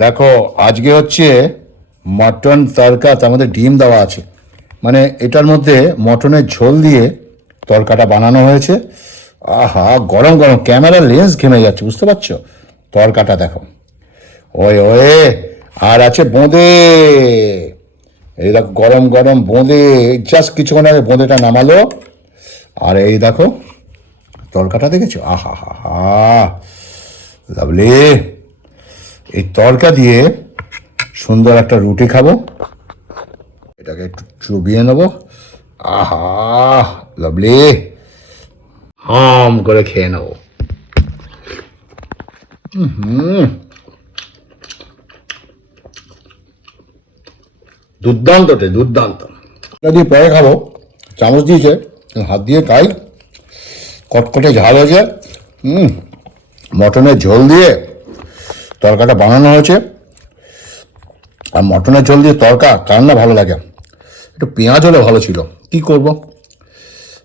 দেখো, আজকে হচ্ছে মটন তরকা তার মধ্যে ডিম দেওয়া আছে। মানে এটার মধ্যে মটনের ঝোল দিয়ে তরকাটা বানানো হয়েছে। আহা, গরম গরম ক্যামেরার লেন্স ঘেমে যাচ্ছে, বুঝতে পারছ? তরকাটা দেখো। ওই ওয়ে, আর আছে বোঁদে। এই দেখো, গরম গরম বোঁদে। জাস্ট কিছুক্ষণ আগে বোঁদেটা নামালো। আর এই দেখো, তরকাটা দেখেছ? আহা, হা হা। লাভলি। এই তরকা দিয়ে সুন্দর একটা রুটি খাব। এটাকে একটু চুবিয়ে নেব। আহা লাভলি হাম করে খেয়ে নেব। দুর্দান্ত দুর্দান্ত। দিয়ে পরে খাব। চামচ দিয়েছে, হাত দিয়ে খাই কটকটে ঝাল হয়েছে। হুম মটনের ঝোল দিয়ে তরকাটা বানানো হয়েছে। আর মটনের ঝোল দিয়ে তরকা, কার না ভালো লাগে? একটু পেঁয়াজ হলে ভালো ছিল। কি করব?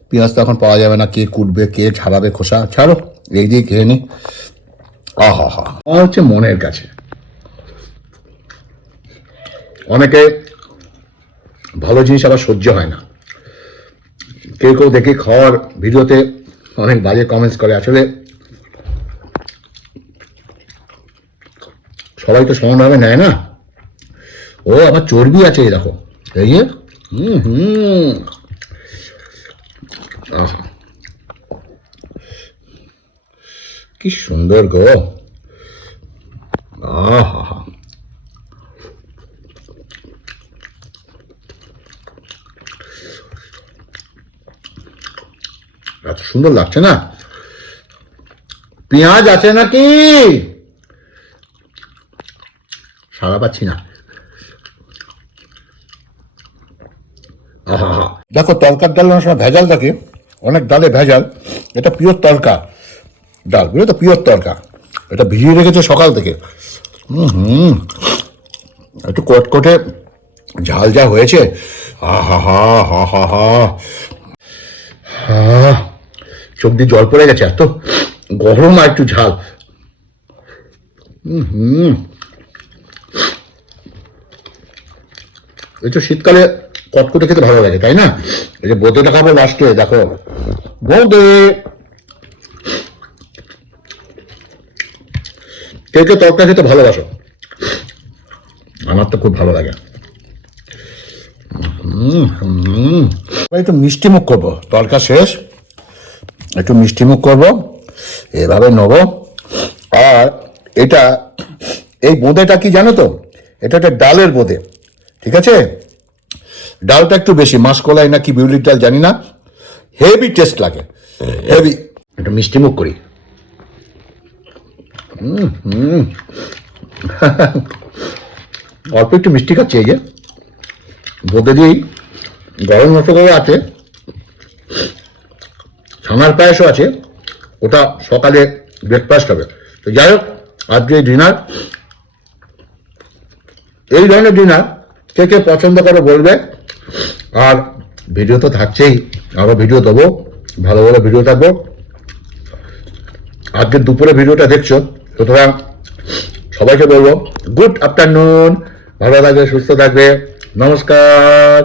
পেঁয়াজ তো এখন পাওয়া যাবে না। কে কুটবে, কে ছাড়াবে খোসা? ছাড়ো, এই দিয়ে খেয়ে নি। আহা হা। হচ্ছে মনের কাছে। অনেকে ভালো জিনিস আবার সহ্য হয় না। কেউ কেউ দেখি খাওয়ার ভিডিওতে অনেক বাজে কমেন্টস করে। আসলে সবাই তো সমানভাবে নেয় না। ও, আবার চর্বি আছে, এই দেখো। এই যে কি সুন্দর গো। আহা। এত সুন্দর লাগছে না? পেঁয়াজ আছে নাকি? সারা পাচ্ছি না। দেখো তরকার ডাল অনেক সময় ভেজাল থাকে অনেক ডালে ভেজাল। এটা পিওর তরকা। ডাল বুঝলে তো? পিওর তরকা। এটা ভিজিয়ে রেখেছে সকাল থেকে। হুম হুম। একটু কটকটে ঝাল যা হয়েছে। আহা হা হা হা হা। হা চোখ দিয়ে জল পড়ে গেছে এত। গরম আর একটু ঝাল। হুম। এই শীতকালে কটকটে খেতে ভালো লাগে, তাই না? এই যে বোঁদেটা খাব লাস্টে দেখো। বোঁদে কে কে তরকারি খেতে ভালোবাসো? আমার তো খুব ভালো লাগে। একটু মিষ্টি মুখ করব, তরকা শেষ। একটু মিষ্টি মুখ করব, এভাবে নেব। আর এটা, এই বোঁদেটা কি জানো তো? এটা একটা ডালের বোঁদে। ঠিক আছে? ডালটা একটু বেশি মাসকলাই না কি বিউলির ডাল জানি না। হেভি টেস্ট লাগে। হেভি একটু মিষ্টি মুখ করি। অল্প একটু মিষ্টি খাচ্ছি এই যে। বোঁদে দিয়েই গরম রসগোল্লা আছে। ছানার পায়েসও আছে। ওটা সকালে ব্রেকফাস্ট হবে। তো যাই হোক আজকে ডিনার এই ধরনের ডিনার কে কে পছন্দ করে বলবে। আর ভিডিও তো থাকছেই। আরও ভিডিও দেবো। ভালো ভালো ভিডিও থাকব। আজকে দুপুরে ভিডিওটা দেখছ। সুতরাং সবাইকে বলব গুড আফটারনুন ভালো থাকবে, সুস্থ থাকবে। নমস্কার।